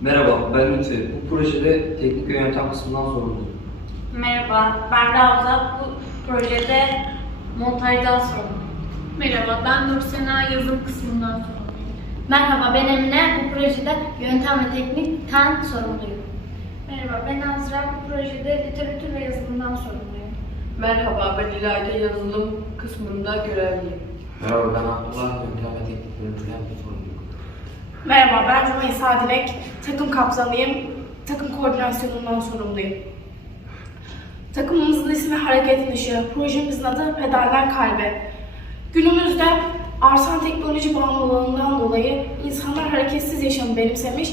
Merhaba, ben Lütfi. Bu projede teknik ve yöntem kısmından sorumluyum. Merhaba, ben Ravza. Bu projede montajdan sorumluyum. Merhaba, ben Nursena yazım kısmından sorumluyum. Merhaba ben Emine. Bu projede yöntem ve teknikten sorumluyum. Merhaba, ben Azra. Bu projede literatür ve yazılımdan sorumluyum. Merhaba, ben İlayda yazılım kısmında görevliyim. Merhaba, ben Abdullah. Yöntem ve teknik yöntem sorumluyum. Merhaba, ben Rümeysa Dilek. Takım kaptanıyım. Takım koordinasyonundan sorumluyum. Takımımızın ismi Hareket Dışı. Projemizin adı Pedaller Kalbe. Günümüzde artan teknoloji bağımlılığından dolayı insanlar hareketsiz yaşamı benimsemiş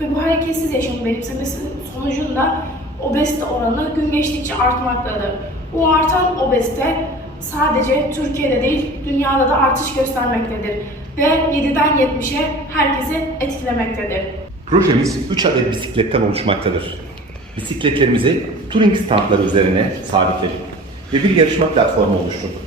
ve bu hareketsiz yaşamı benimsemesinin sonucunda obezite oranı gün geçtikçe artmaktadır. Bu artan obezite sadece Türkiye'de değil, dünyada da artış göstermektedir ve 7'den 70'e herkesi etkilemektedir. Projemiz 3 adet bisikletten oluşmaktadır. Bisikletlerimizi touring standları üzerine sabitledik ve bir yarışma platformu oluşturduk.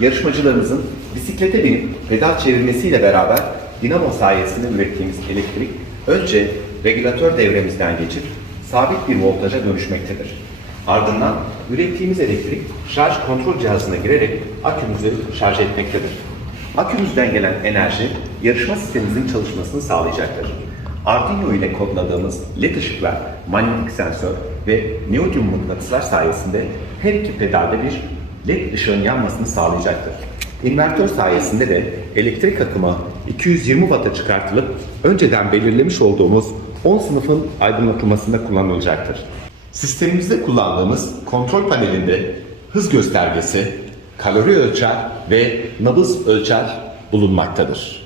Yarışmacılarımızın bisiklete binip pedal çevirmesiyle beraber dinamo sayesinde ürettiğimiz elektrik önce regülatör devremizden geçip sabit bir voltaja dönüşmektedir. Ardından ürettiğimiz elektrik şarj kontrol cihazına girerek akümüzü şarj etmektedir. Akümüzden gelen enerji yarışma sistemimizin çalışmasını sağlayacaktır. Arduino ile kodladığımız led ışıklar, manyetik sensör ve neodyum mıknatıslar sayesinde her iki pedalde bir led ışığın yanmasını sağlayacaktır. İnvertör sayesinde de elektrik akımı 220 Watt'a çıkartılıp önceden belirlemiş olduğumuz 10 sınıfın aydınlatılmasında kullanılacaktır. Sistemimizde kullandığımız kontrol panelinde hız göstergesi, kalori ölçer ve nabız ölçer bulunmaktadır.